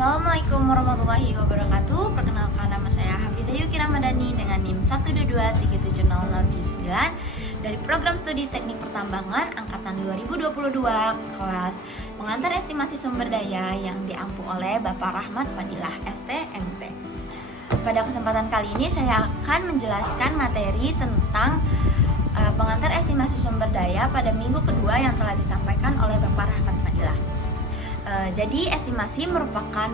Assalamualaikum warahmatullahi wabarakatuh. Perkenalkan, nama saya Hafizah Yuki Ramadhani dengan NIM 122370079 dari Program Studi Teknik Pertambangan Angkatan 2022 kelas Pengantar Estimasi Sumber Daya yang diampu oleh Bapak Rahmat Fadilah STMT. Pada kesempatan kali ini saya akan menjelaskan materi tentang pengantar estimasi sumber daya pada minggu kedua yang telah disampaikan oleh Bapak Rahmat Fadilah. Jadi estimasi merupakan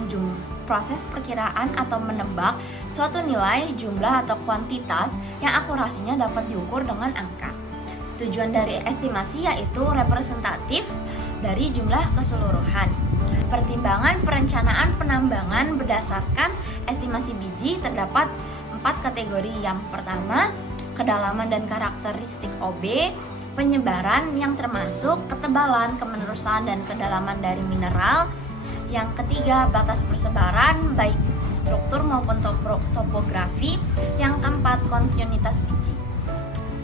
proses perkiraan atau menebak suatu nilai, jumlah atau kuantitas yang akurasinya dapat diukur dengan angka. Tujuan dari estimasi yaitu representatif dari jumlah keseluruhan. Pertimbangan perencanaan penambangan berdasarkan estimasi biji terdapat 4 kategori. Yang pertama, kedalaman dan karakteristik OB, penyebaran yang termasuk ketebalan, kemenerusan, dan kedalaman dari mineral. Yang ketiga, batas persebaran baik struktur maupun topografi. Yang keempat, kontinuitas biji.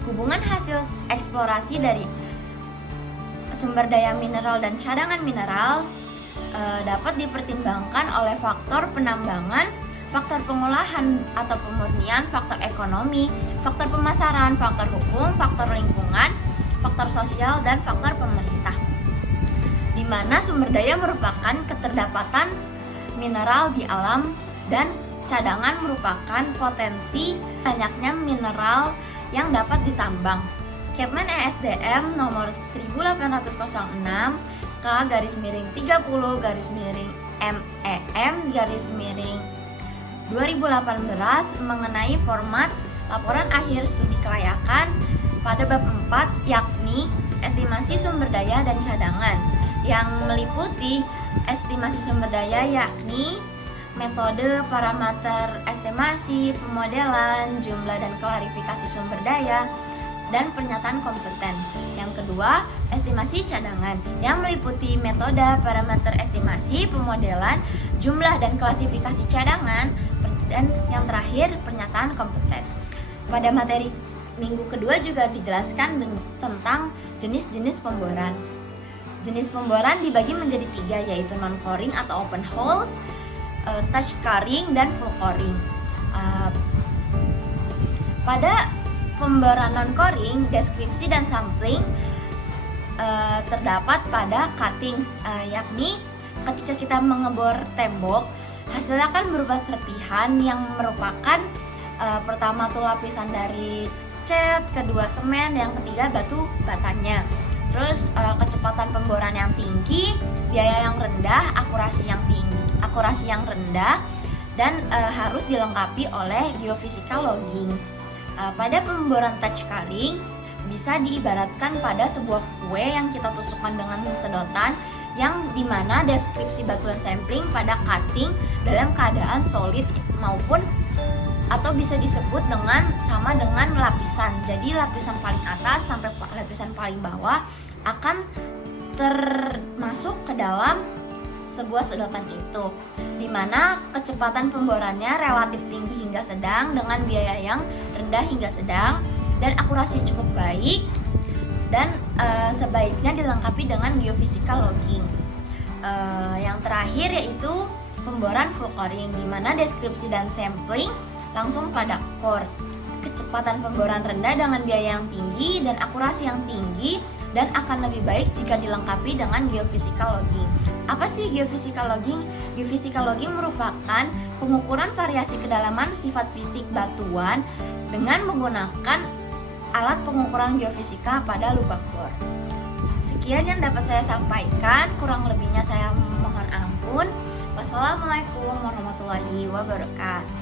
Hubungan hasil eksplorasi dari sumber daya mineral dan cadangan mineral dapat dipertimbangkan oleh faktor penambangan, faktor pengolahan atau pemurnian, faktor ekonomi, faktor pemasaran, faktor hukum, faktor lingkungan, faktor sosial, dan faktor pemerintah, di mana sumber daya merupakan keterdapatan mineral di alam dan cadangan merupakan potensi banyaknya mineral yang dapat ditambang. Kepmen ESDM nomor 1806 K/30/MEM 2018 mengenai format laporan akhir studi kelayakan pada bab 4, yakni estimasi sumber daya dan cadangan, yang meliputi estimasi sumber daya yakni metode, parameter estimasi, pemodelan, jumlah dan klarifikasi sumber daya, dan pernyataan kompeten. Yang kedua, estimasi cadangan, yang meliputi metode, parameter estimasi, pemodelan, jumlah dan klasifikasi cadangan, dan yang terakhir, pernyataan kompeten. Pada materi minggu kedua juga dijelaskan tentang jenis-jenis pemboran. Jenis pemboran dibagi menjadi 3, yaitu non-coring atau open holes, touch coring, dan full coring. Pada pemboran non-coring, deskripsi dan sampling terdapat pada cuttings, yakni ketika kita mengebor tembok, hasilnya akan berupa serpihan yang merupakan pertama tuh lapisan dari cat, kedua semen, yang ketiga batu batanya. Terus kecepatan pemboran yang tinggi, biaya yang rendah, akurasi yang rendah, dan harus dilengkapi oleh geophysical logging. Pada pemboran touch coring bisa diibaratkan pada sebuah kue yang kita tusukkan dengan sedotan, yang dimana deskripsi batuan sampling pada cutting dalam keadaan solid maupun atau bisa disebut sama dengan lapisan. Jadi lapisan paling atas sampai lapisan paling bawah akan termasuk ke dalam sebuah sedotan itu, dimana kecepatan pemborannya relatif tinggi hingga sedang dengan biaya yang rendah hingga sedang, dan akurasi cukup baik, dan sebaiknya dilengkapi dengan geophysical logging. Yang terakhir yaitu pemboran full coring, dimana deskripsi dan sampling langsung pada core. Kecepatan pemboran rendah dengan biaya yang tinggi dan akurasi yang tinggi, dan akan lebih baik jika dilengkapi dengan geophysical logging. Apa sih geophysical logging? Geophysical logging merupakan pengukuran variasi kedalaman sifat fisik batuan dengan menggunakan alat pengukuran geofisika pada lubang bor. Sekian yang dapat saya sampaikan, kurang lebihnya saya mohon ampun. Wassalamualaikum warahmatullahi wabarakatuh.